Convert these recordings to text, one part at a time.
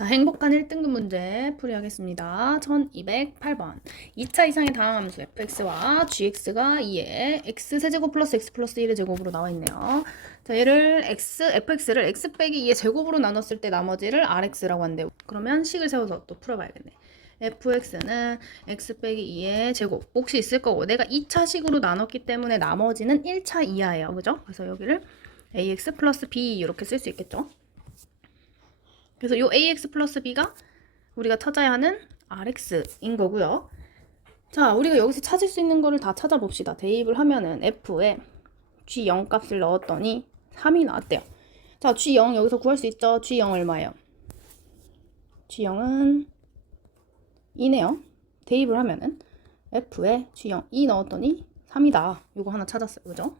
자, 행복한 1등급 문제 풀이하겠습니다. 1208번. 2차 이상의 다항함수 fx와 gx가 2의 x세제곱 플러스 x 플러스 1의 제곱으로 나와 있네요. 자, 얘를 fx를 x 빼기 2의 제곱으로 나눴을 때 나머지를 rx라고 한대요. 그러면 식을 세워서 또 풀어봐야겠네. fx는 x 빼기 2의 제곱 몫이 있을 거고, 내가 2차식으로 나눴기 때문에 나머지는 1차 이하예요. 그죠? 그래서 여기를 ax 플러스 b 이렇게 쓸 수 있겠죠? 그래서 요 ax 플러스 b가 우리가 찾아야 하는 rx인 거고요. 자, 우리가 여기서 찾을 수 있는 거를 다 찾아봅시다. 대입을 하면은 f에 g0 값을 넣었더니 3이 나왔대요. 자, g0 여기서 구할 수 있죠? g0 얼마예요? g0은 2네요. 대입을 하면은 f에 g0 2 넣었더니 3이다. 요거 하나 찾았어요. 그죠?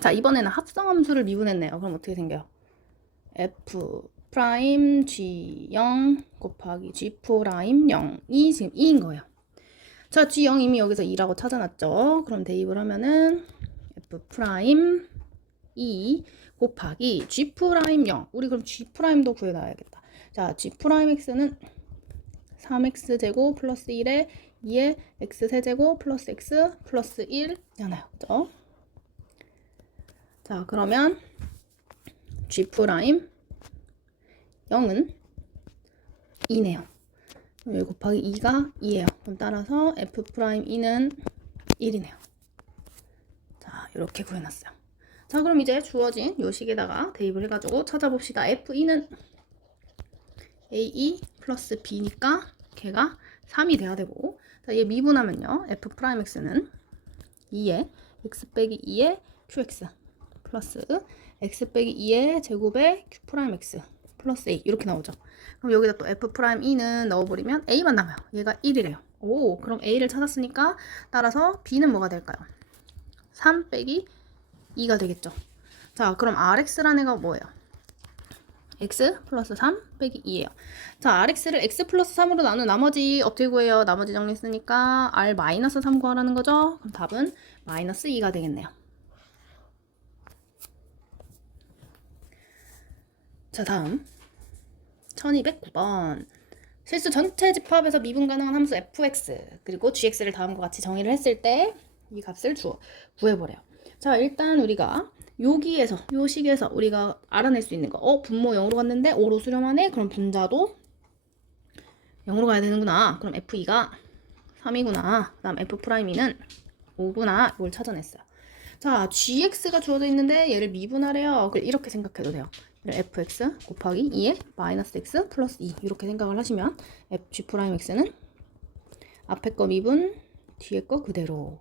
자, 이번에는 합성함수를 미분했네요. 그럼 어떻게 생겨요? f 프라임 g0 곱하기 g 프라임 0이 지금 2인 거예요. 자, g0 이미 여기서 2라고 찾아놨죠. 그럼 대입을 하면은 f 프라임 2 곱하기 g 프라임 0. 우리 그럼 g 프라임도 구해놔야겠다. 자, g 프라임 x는 3x 제곱 플러스 1에 2에 x 세제곱 플러스 x 플러스 1잖아요. 그죠? 자, 그러면 g 프라임 0은 2네요. 1 곱하기 2가 2예요. 그럼 따라서 f 프라임 2는 1이네요. 자, 이렇게 구해놨어요. 자, 그럼 이제 주어진 요 식에다가 대입을 해가지고 찾아봅시다. f2는 a2 플러스 b니까 걔가 3이 돼야 되고, 자, 얘 미분하면요. f 프라임 x는 2에 x 빼기 2에 qx 플러스 x 빼기 2의 제곱에 q 프라임 x 플러스 a 이렇게 나오죠. 그럼 여기다 또 f 프라임 2는 넣어버리면 a만 남아요. 얘가 1이래요. 오, 그럼 a를 찾았으니까 따라서 b는 뭐가 될까요? 3 빼기 2가 되겠죠. 자, 그럼 rx라는 애가 뭐예요? x 플러스 3 빼기 2예요. 자, rx를 x 플러스 3으로 나눈 나머지 어떻게 구해요? 나머지 정리했으니까 r 마이너스 3 구하라는 거죠. 그럼 답은 마이너스 2가 되겠네요. 자, 다음 1209번. 실수 전체 집합에서 미분 가능한 함수 fx 그리고 gx를 다음과 같이 정의를 했을 때 이 값을 구해버려요. 자, 일단 우리가 여기에서 요 식에서 우리가 알아낼 수 있는 거, 분모 0으로 갔는데 5로 수렴하네. 그럼 분자도 0으로 가야 되는구나. 그럼 f2가 3이구나. 그 다음 f 프라임 2는 5구나. 이걸 찾아냈어요. 자, gx가 주어져 있는데 얘를 미분하래요. 이렇게 생각해도 돼요. fx 곱하기 2에 마이너스 x 플러스 2 이렇게 생각을 하시면 g 프라임 x는 앞에 거 미분, 뒤에 거 그대로.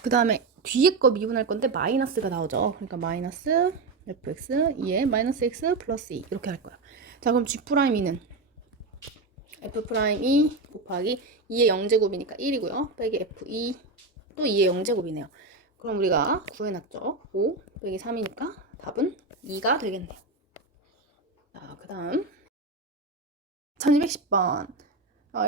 그 다음에 뒤에 거 미분할 건데 마이너스가 나오죠. 그러니까 마이너스 fx 2에 마이너스 x 플러스 2 이렇게 할 거예요. 자, 그럼 g 프라임 2는 f 프라임 2 곱하기 2의 0제곱이니까 1이고요. 빼기 f2 또 2의 0제곱이네요. 그럼 우리가 구해놨죠. 5 빼기 3이니까 답은 2가 되겠네요. 자, 그 다음 1210번.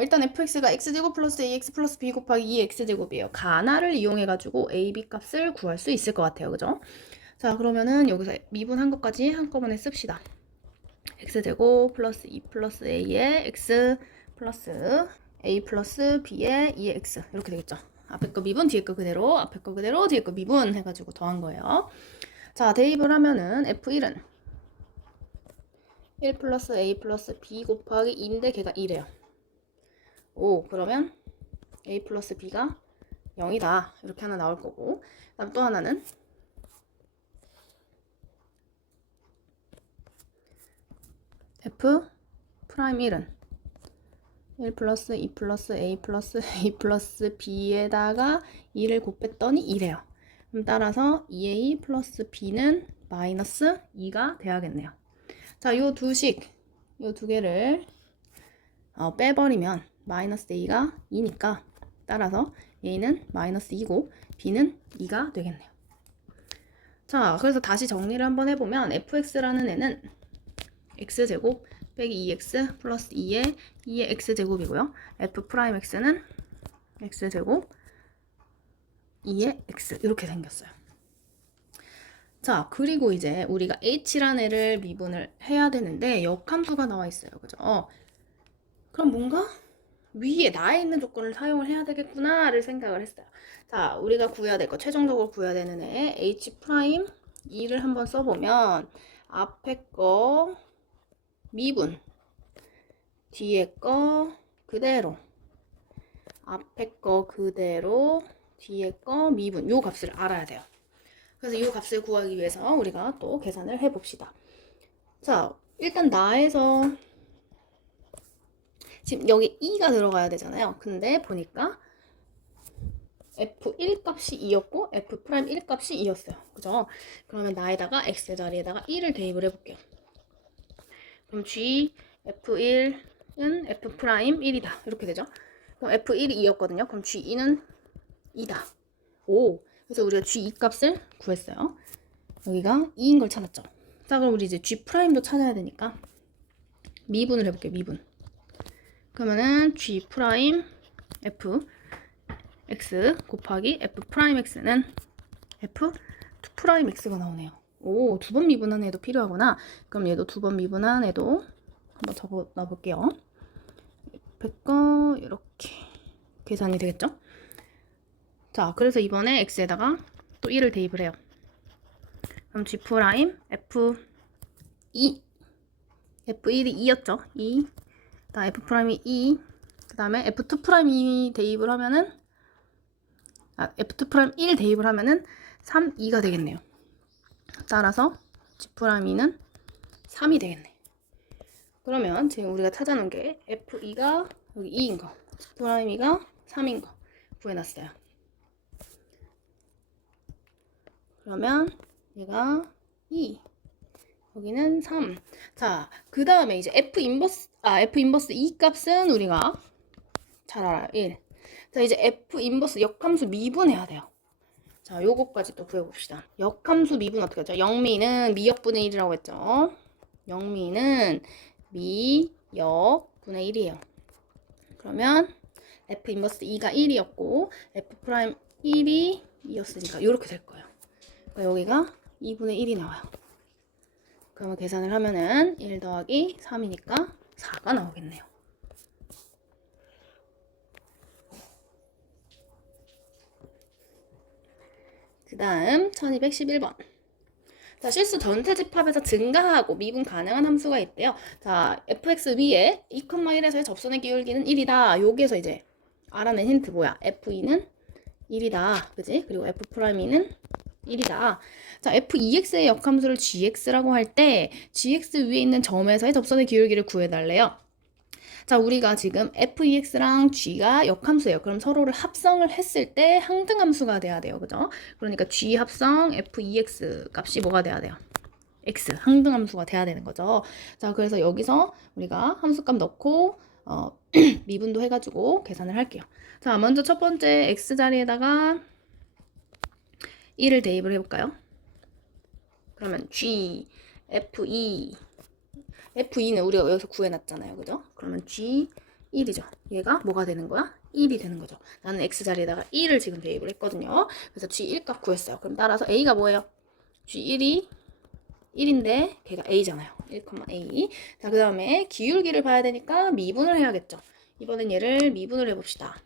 일단 fx가 x제곱 플러스 ax 플러스 b 곱하기 2x제곱이에요. 가나를 이용해가지고 a, b 값을 구할 수 있을 것 같아요. 그죠? 자, 그러면은 여기서 미분한 것까지 한꺼번에 씁시다. x제곱 플러스 2 플러스 a의 x 플러스 a 플러스 b의 2의 x 이렇게 되겠죠. 앞에 거 미분, 뒤에 거 그대로, 앞에 거 그대로, 뒤에 거 미분 해가지고 더한 거예요. 자, 대입을 하면은 f1은 1 플러스 a 플러스 b 곱하기 2인데 걔가 2래요. 오, 그러면 a 플러스 b가 0이다. 이렇게 하나 나올 거고, 그다음 또 하나는 f 프라임 1은 1 플러스 2 플러스 a 플러스 a 플러스 b에다가 2를 곱했더니 2래요. 그럼 따라서 2a 플러스 b는 마이너스 2가 돼야겠네요. 자, 요 두 개를 빼버리면 마이너스 a가 2니까 따라서 a는 마이너스 2고 b는 2가 되겠네요. 자, 그래서 다시 정리를 한번 해보면 fx라는 애는 x제곱 빼기 2x 플러스 2의 x제곱이고요. f 프라임 x는 x제곱 2의 x 이렇게 생겼어요. 자, 그리고 이제 우리가 h라는 애를 미분을 해야 되는데 역함수가 나와 있어요. 그죠? 그럼 뭔가 위에 나에 있는 조건을 사용을 해야 되겠구나를 생각을 했어요. 자, 우리가 구해야 될 거, 최종적으로 구해야 되는 애 h 프라임 2를 한번 써보면 앞에 거 미분, 뒤에 거 그대로, 앞에 거 그대로, 뒤에 거 미분, 요 값을 알아야 돼요. 그래서 이 값을 구하기 위해서 우리가 또 계산을 해봅시다. 자, 일단 나에서 지금 여기 2가 들어가야 되잖아요. 근데 보니까 F1 값이 2였고 F'1 값이 2였어요. 그죠? 그러면 나에다가 X 자리에다가 2를 대입을 해볼게요. 그럼 G F1은 F'1이다. 이렇게 되죠? 그럼 F1이 2였거든요. 그럼 G2는 2다. 오, 그래서 우리가 G2 값을 구했어요. 여기가 2인 걸 찾았죠. 자, 그럼 우리 이제 G'도 찾아야 되니까 미분을 해볼게요. 미분. 그러면은 G' F X 곱하기 F' X는 F 2' X가 나오네요. 오, 두 번 미분한 애도 필요하구나. 그럼 얘도 두 번 미분한 애도 한번 적어 놔볼게요. 100거 이렇게 계산이 되겠죠? 자, 그래서 이번에 X에다가 또 1을 대입을 해요. 그럼 G' F2 F1이 2였죠? 2. 다 F'이 2. 그 다음에 F2'이 대입을 하면은 F2'1 대입을 하면은 3, 2가 되겠네요. 따라서 G'2는 3이 되겠네. 그러면 지금 우리가 찾아놓은 게 F2가 여기 2인 거, G'2가 3인 거 구해놨어요. 그러면 얘가 2, 여기는 3. 자, 그 다음에 이제 F 인버스 2 값은 우리가 잘 알아요. 1. 자, 이제 F 인버스 역함수 미분해야 돼요. 자, 요거까지 또 구해봅시다. 역함수 미분 어떻게 하죠? 영미는 미역분의 1이라고 했죠. 영미는 미역분의 1이에요. 그러면 F 인버스 2가 1이었고 F 프라임 1이 2였으니까 이렇게 될 거예요. 그러니까 여기가 2분의 1이 나와요. 그러면 계산을 하면은 1 더하기 3이니까 4가 나오겠네요. 그 다음 1211번. 자, 실수 전체 집합에서 증가하고 미분 가능한 함수가 있대요. 자, fx 위에 2,1에서의 접선의 기울기는 1이다. 여기에서 이제 알아낸 힌트 뭐야? f2는 1이다. 그지? 그리고 f'2는 1이다. 자, f2x의 역함수를 gx라고 할 때 gx 위에 있는 점에서의 접선의 기울기를 구해달래요. 자, 우리가 지금 f2x랑 g가 역함수예요. 그럼 서로를 합성을 했을 때 항등함수가 돼야 돼요. 그죠? 그러니까 g 합성 f2x 값이 뭐가 돼야 돼요? x 항등함수가 돼야 되는 거죠. 자, 그래서 여기서 우리가 함수값 넣고 미분도 해가지고 계산을 할게요. 자, 먼저 첫 번째 x 자리에다가 1을 대입을 해볼까요? 그러면 g F2는 우리가 여기서 구해놨잖아요. 그죠? 그러면 G1이죠. 얘가 뭐가 되는 거야? 1이 되는 거죠. 나는 X 자리에다가 1을 지금 대입을 했거든요. 그래서 G1 값 구했어요. 그럼 따라서 A가 뭐예요? G1이 1인데 걔가 A잖아요. 1,A. 자, 그 다음에 기울기를 봐야 되니까 미분을 해야겠죠. 이번엔 얘를 미분을 해봅시다.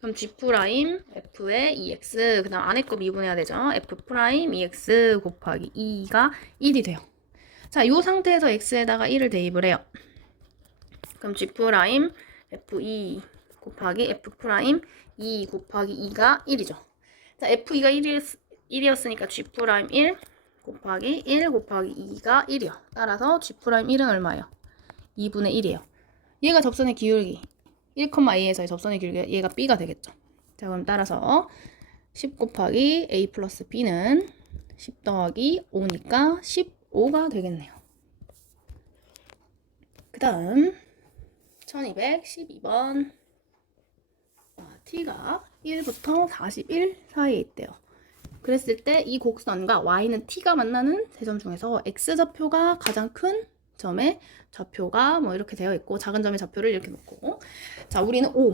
그럼 G' F의 2x 그 다음 안에 거 미분해야 되죠. F' 2x 곱하기 2가 1이 돼요. 자, 요 상태에서 x에다가 1을 대입을 해요. 그럼 G' F2 곱하기 F' 2 곱하기 2가 1이죠. 자, F2가 1이었으니까 G' 1 곱하기 1 곱하기 2가 1이요. 따라서 G' 1은 얼마예요? 2분의 1이에요. 얘가 접선의 기울기 1,a에서의 접선의 기울기가 얘가 b가 되겠죠. 자, 그럼 따라서 10 곱하기 a 플러스 b는 10 더하기 5니까 15가 되겠네요. 그 다음 1212번 t가 1부터 41 사이에 있대요. 그랬을 때 이 곡선과 y는 t가 만나는 세 점 중에서 x좌표가 가장 큰 점의 좌표가 뭐 이렇게 되어 있고 작은 점의 좌표를 이렇게 놓고 자, 우리는 5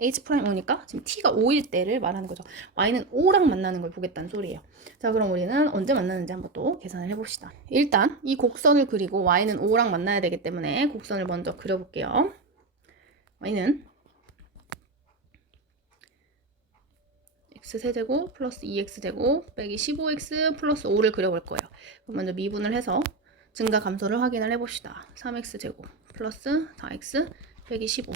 H'5니까 지금 T가 5일 때를 말하는 거죠. Y는 5랑 만나는 걸 보겠다는 소리예요. 자, 그럼 우리는 언제 만나는지 한번 또 계산을 해봅시다. 일단 이 곡선을 그리고 Y는 5랑 만나야 되기 때문에 곡선을 먼저 그려볼게요. Y는 x세제곱 플러스 2x제곱 빼기 15x 플러스 5를 그려볼 거예요. 그럼 먼저 미분을 해서 증가 감소를 확인을 해봅시다. 3x제곱 플러스 4x 빼기 15.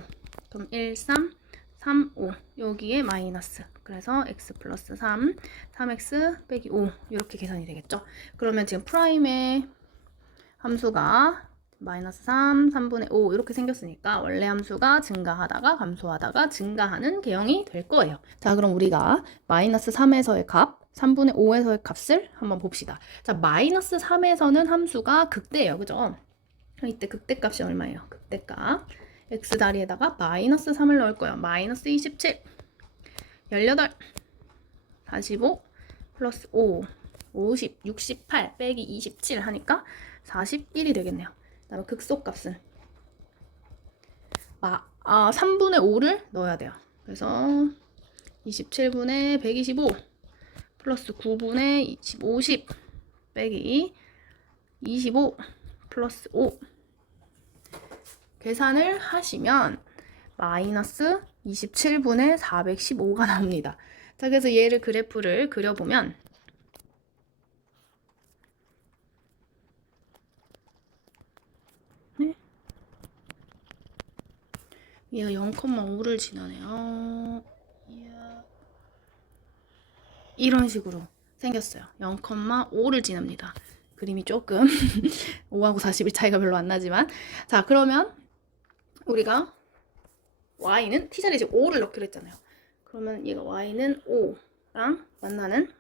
그럼 1, 3, 3, 5. 여기에 마이너스. 그래서 x 플러스 3, 3x 빼기 5. 이렇게 계산이 되겠죠. 그러면 지금 프라임의 함수가 마이너스 3, 3분의 5 이렇게 생겼으니까 원래 함수가 증가하다가 감소하다가 증가하는 개형이 될 거예요. 자, 그럼 우리가 마이너스 3에서의 값, 3분의 5에서의 값을 한번 봅시다. 자, 마이너스 3에서는 함수가 극대예요. 그죠? 이때 극대값이 얼마예요? 극대값. x 자리에다가 마이너스 3을 넣을 거예요. 마이너스 27, 18, 45, 플러스 5, 50, 68, 빼기 27 하니까 41이 되겠네요. 그 다음에 극소값은 3분의 5를 넣어야 돼요. 그래서 27분의 125 플러스 9분의 50 빼기 25 플러스 5 계산을 하시면 마이너스 27분의 415가 나옵니다. 자, 그래서 얘를 그래프를 그려보면 얘가 0,5를 지나네요. 이런 식으로 생겼어요. 0,5를 지납니다. 그림이 조금 5하고 40일 차이가 별로 안 나지만, 자, 그러면 우리가 y는 t자리에 지금 5를 넣기로 했잖아요. 그러면 얘가 y는 5랑 만나는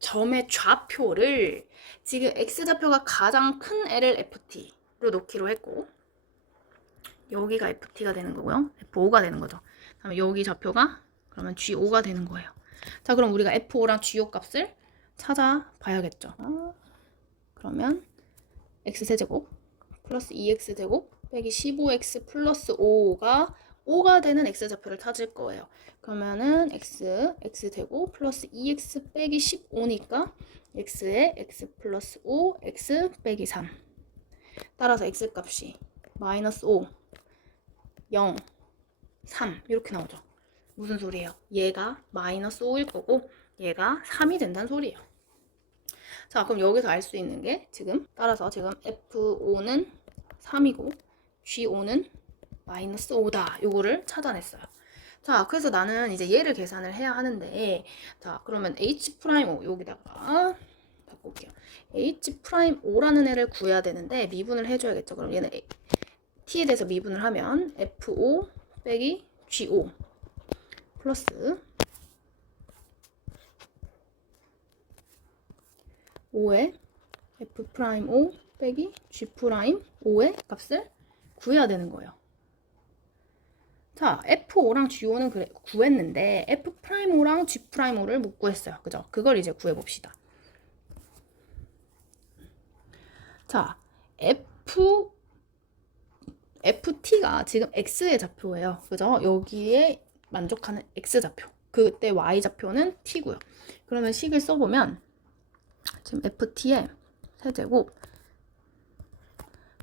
점의 좌표를 지금 x좌표가 가장 큰 L을 ft로 놓기로 했고, 여기가 ft가 되는 거고요. f5가 되는 거죠. 그다음에 여기 좌표가 그러면 g5가 되는 거예요. 자, 그럼 우리가 f5랑 g5 값을 찾아봐야겠죠. 그러면 x세제곱 플러스 2x제곱 빼기 15x 플러스 5가 되는 x좌표를 찾을 거예요. 그러면은 x제곱 플러스 2x 빼기 15니까 x에 x 플러스 5, x 빼기 3. 따라서 x값이 마이너스 5, 0, 3 이렇게 나오죠. 무슨 소리예요? 얘가 마이너스 5일 거고 얘가 3이 된다는 소리예요. 자, 그럼 여기서 알 수 있는 게 따라서 지금 F5는 3이고 G5는 마이너스 5다. 요거를 찾아냈어요. 자, 그래서 나는 이제 얘를 계산을 해야 하는데, 자, 그러면 H'5 여기다가 바꿀게요. H'5라는 애를 구해야 되는데 미분을 해줘야겠죠. 그럼 얘는 T에 대해서 미분을 하면 F5 빼기 G5 플러스 5에 F'5 빼기 G'5의 값을 구해야 되는 거예요. 자, F5랑 G5는 구했는데 F'5랑 G'5를 못 구했어요. 그죠? 그걸 이제 구해봅시다. 자, FT가 지금 X의 좌표예요. 그죠? 여기에 만족하는 X좌표. 그때 Y좌표는 T고요. 그러면 식을 써보면 지금 FT의 세제곱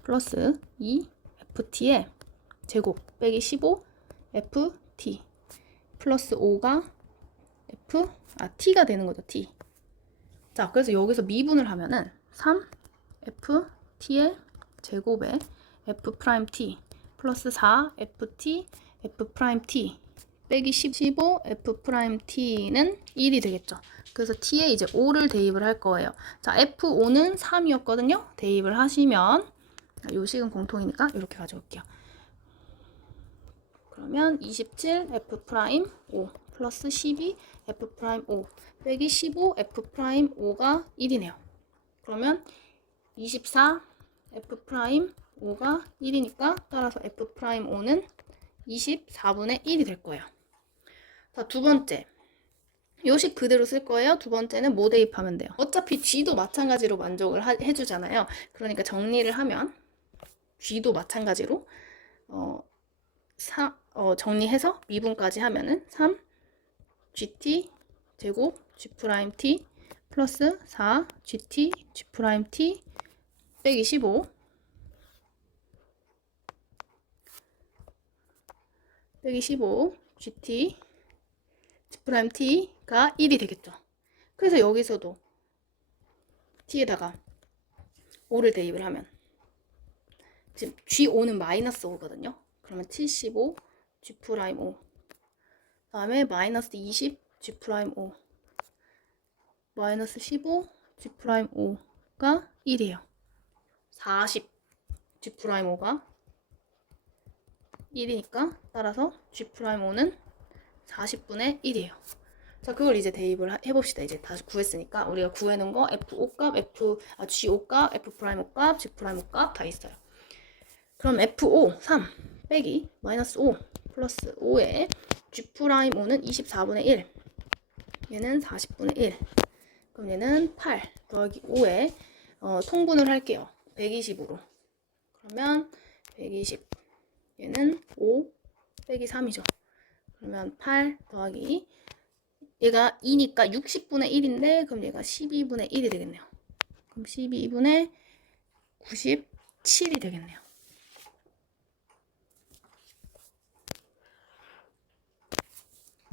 플러스 2 FT의 제곱 빼기 15 FT 플러스 5가 T가 되는 거죠. T. 자, 그래서 여기서 미분을 하면은 3 FT의 제곱에 F'T 플러스 4 FT F'T 빼기 15 F'T는 1이 되겠죠. 그래서 T에 이제 5를 대입을 할 거예요. 자, F5는 3이었거든요. 대입을 하시면 요 식은 공통이니까 이렇게 가져올게요. 그러면 27 F'O 플러스 12 F'O 빼기 15 F'O가 1이네요. 그러면 24 F'O가 1이니까 따라서 F'O는 24분의 1이 될 거예요. 자, 두 번째. 요식 그대로 쓸 거예요. 두 번째는 뭐 대입하면 돼요? 어차피 G도 마찬가지로 만족을 해주잖아요. 그러니까 정리를 하면 G도 마찬가지로 정리해서 미분까지 하면은 3 gt 제곱 g 프라임 t 플러스 4 gt g 프라임 t 빼기 15 빼기 15 gt g 프라임 t가 1이 되겠죠. 그래서 여기서도 t에다가 5를 대입을 하면 지금 G5는 마이너스 5거든요. 그러면 75 G 프라임 5 다음에 마이너스 20 G 프라임 5 마이너스 15 G 프라임 5가 1이에요. 40 G 프라임 5가 1이니까 따라서 G 프라임 5는 40분의 1이에요. 자, 그걸 이제 대입을 해봅시다. 이제 다시 구했으니까 우리가 구해놓은 거 F5 값, G5 값, F 프라임 5 값, G 프라임 5 값 다 있어요. 그럼 F5 3 빼기 마이너스 5 플러스 5에 G 프라임 5는 24분의 1 얘는 40분의 1 그럼 얘는 8 더하기 5에 통분을 할게요. 120으로 그러면 120 얘는 5 빼기 3이죠. 그러면 8 더하기 얘가 2니까 60분의 1인데 그럼 얘가 12분의 1이 되겠네요. 그럼 12분의 97이 되겠네요.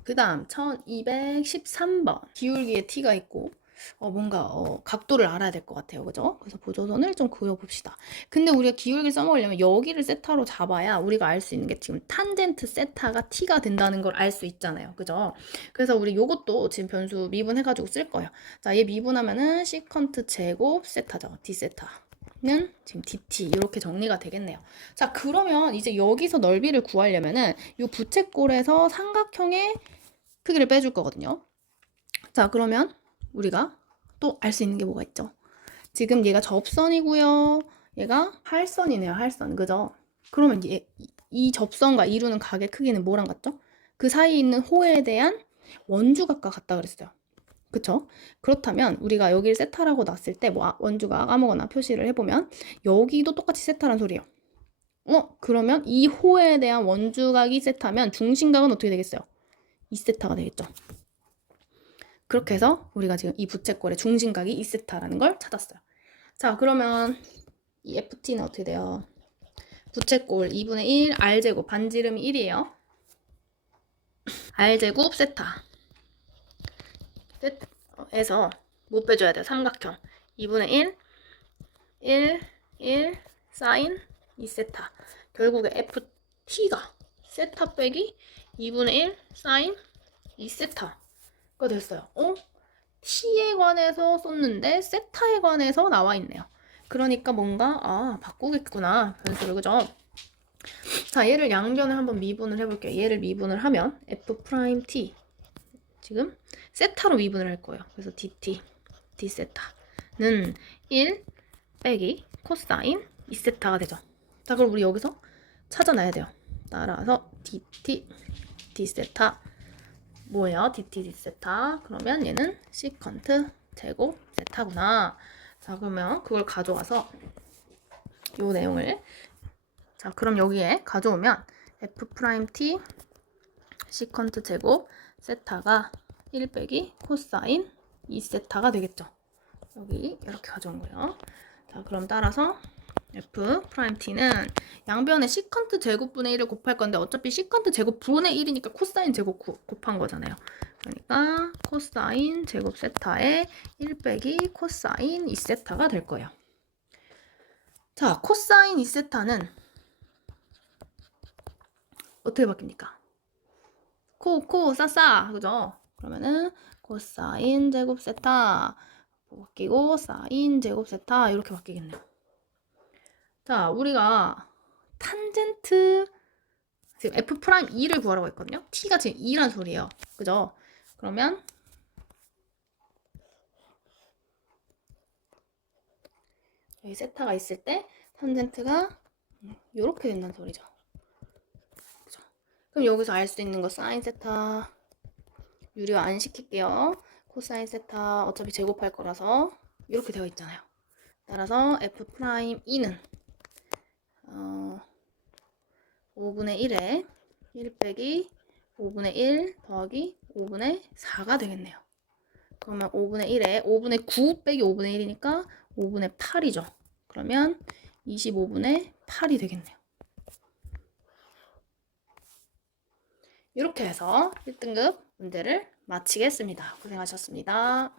그 다음 1213번 기울기에 t가 있고 뭔가 각도를 알아야 될 것 같아요. 그죠? 그래서 보조선을 좀 그려봅시다. 근데 우리가 기울기 써먹으려면 여기를 세타로 잡아야 우리가 알 수 있는 게 지금 탄젠트 세타가 t가 된다는 걸 알 수 있잖아요. 그죠? 그래서 우리 요것도 지금 변수 미분해가지고 쓸 거예요. 자, 얘 미분하면은 시컨트 제곱 세타죠. d세타. 는 지금 dt 이렇게 정리가 되겠네요. 자, 그러면 이제 여기서 넓이를 구하려면은 이 부채꼴에서 삼각형의 크기를 빼줄 거거든요. 자, 그러면 우리가 또 알 수 있는 게 뭐가 있죠? 지금 얘가 접선이고요. 얘가 할선이네요. 할선. 그죠? 그러면 이 접선과 이루는 각의 크기는 뭐랑 같죠? 그 사이에 있는 호에 대한 원주각과 같다 그랬어요. 그쵸? 그렇다면 우리가 여기를 세타라고 놨을 때 뭐 원주각 아무거나 표시를 해보면 여기도 똑같이 세타란 소리예요. 그러면 이 호에 대한 원주각이 세타면 중심각은 어떻게 되겠어요? 2세타가 되겠죠. 그렇게 해서 우리가 지금 이 부채꼴의 중심각이 2세타라는 걸 찾았어요. 자, 그러면 이 ft는 어떻게 돼요? 부채꼴 2분의 1 r제곱 반지름이 1이에요. r제곱 세타 에서 못 빼줘야 돼요. 삼각형 2분의 1 1 1 사인 2세타 결국에 ft가 세타 빼기 2분의 1 사인 2세타가 됐어요. t에 관해서 썼는데 세타에 관해서 나와 있네요. 그러니까 뭔가 바꾸겠구나 변수를. 그죠? 자, 얘를 양변을 한번 미분을 해볼게요. 얘를 미분을 하면 f 프라임 t 지금 세타로 미분을 할 거예요. 그래서 dt d세타는 1 빼기 코사인 2세타가 되죠. 자, 그럼 우리 여기서 찾아놔야 돼요. 따라서 dt d세타 뭐예요? dt d세타 그러면 얘는 시컨트 제곱 세타구나. 자, 그러면 그걸 가져와서 요 내용을 자, 그럼 여기에 가져오면 f 프라임 t 시컨트 제곱 세타가 1 빼기 코사인 2세타가 되겠죠. 여기 이렇게 가져온 거예요. 자, 그럼 따라서 f 프라임 t는 양변에 시컨트 제곱분의 1을 곱할 건데 어차피 시컨트 제곱분의 1이니까 코사인 제곱 곱한 거잖아요. 그러니까 코사인 제곱 세타에 1 빼기 코사인 2세타가 될 거예요. 자, 코사인 2세타는 어떻게 바뀝니까? 싸 그죠? 그러면은 코사인 제곱 세타 바뀌고 사인 제곱 세타 이렇게 바뀌겠네요. 자, 우리가 탄젠트 지금 f 프라임 2를 구하라고 했거든요. t가 지금 2란 소리예요. 그죠? 그러면 여기 세타가 있을 때 탄젠트가 이렇게 된다는 소리죠. 그죠? 그럼 여기서 알 수 있는 거 사인 세타 유료 안 시킬게요. 코사인 세타 어차피 제곱할 거라서 이렇게 되어 있잖아요. 따라서 f 프라임 2는 5분의 1에 1 빼기 5분의 1 더하기 5분의 4가 되겠네요. 그러면 5분의 1에 5분의 9 빼기 5분의 1이니까 5분의 8이죠. 그러면 25분의 8이 되겠네요. 이렇게 해서 1등급 문제를 마치겠습니다. 고생하셨습니다.